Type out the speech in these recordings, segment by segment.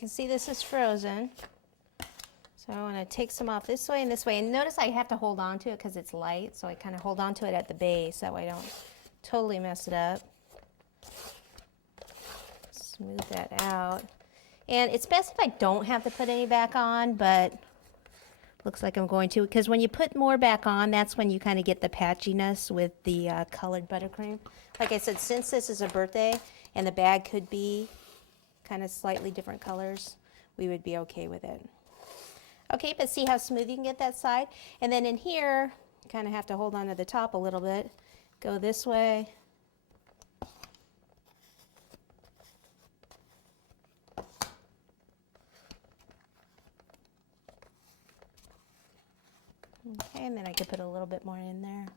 can see this is frozen. So I want to take some off this way and this way. And notice I have to hold on to it because it's light. So I kind of hold on to it at the base. That way I don't totally mess it up. Smooth that out. And it's best if I don't have to put any back on, but looks like I'm going to. Because when you put more back on, that's when you kind of get the patchiness with the colored buttercream. Like I said, since this is a birthday and the bag could be kind of slightly different colors, we would be okay with it. Okay, but see how smooth you can get that side? And then in here, you kind of have to hold on to the top a little bit. Go this way. Okay, and then I could put a little bit more in there.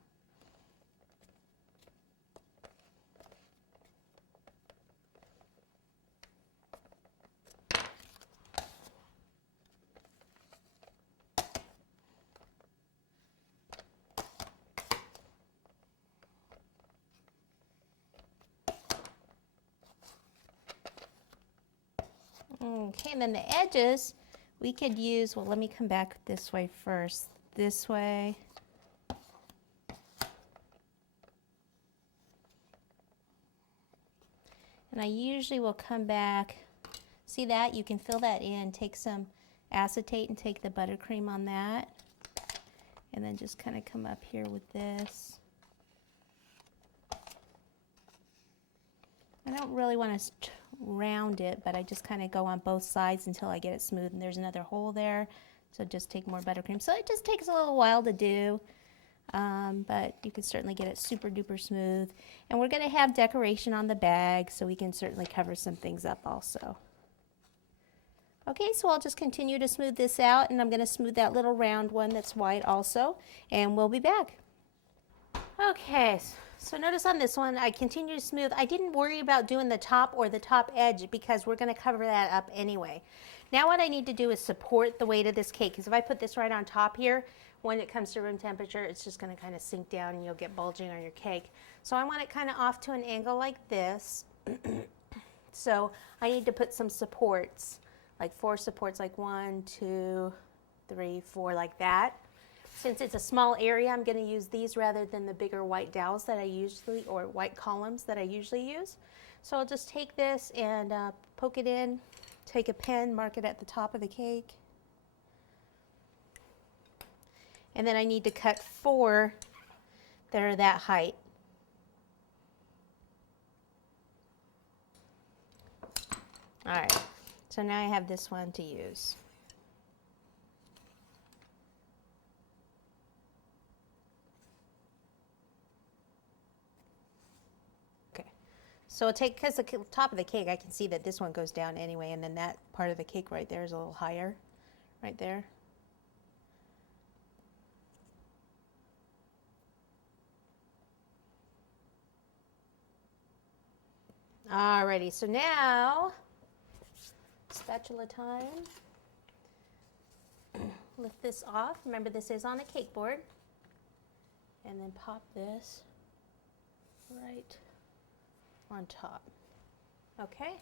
Okay, and then the edges, we could use, well, let me come back this way first. This way. And I usually will come back, see that? You can fill that in, take some acetate and take the buttercream on that. And then just kind of come up here with this. I don't really want to round it, but I just kind of go on both sides until I get it smooth. And there's another hole there, so just take more buttercream. So it just takes a little while to do, but you can certainly get it super duper smooth. And we're going to have decoration on the bag, so we can certainly cover some things up also. Okay, so I'll just continue to smooth this out, and I'm going to smooth that little round one that's white also, and we'll be back. Okay, so notice on this one, I continue to smooth. I didn't worry about doing the top or the top edge because we're going to cover that up anyway. Now what I need to do is support the weight of this cake, because if I put this right on top here, when it comes to room temperature, it's just going to kind of sink down and you'll get bulging on your cake. So I want it kind of off to an angle like this. So I need to put some supports, like 4 supports, like 1, 2, 3, 4, like that. Since it's a small area, I'm going to use these rather than the bigger white dowels that I usually, or white columns that I usually use. So I'll just take this and poke it in, take a pen, mark it at the top of the cake. And then I need to cut 4 that are that height. All right, so now I have this one to use. So I'll take, because the top of the cake, I can see that this one goes down anyway, and then that part of the cake right there is a little higher, right there. Alrighty, so now, spatula time. Lift this off. Remember, this is on a cake board. And then pop this right on top. Okay?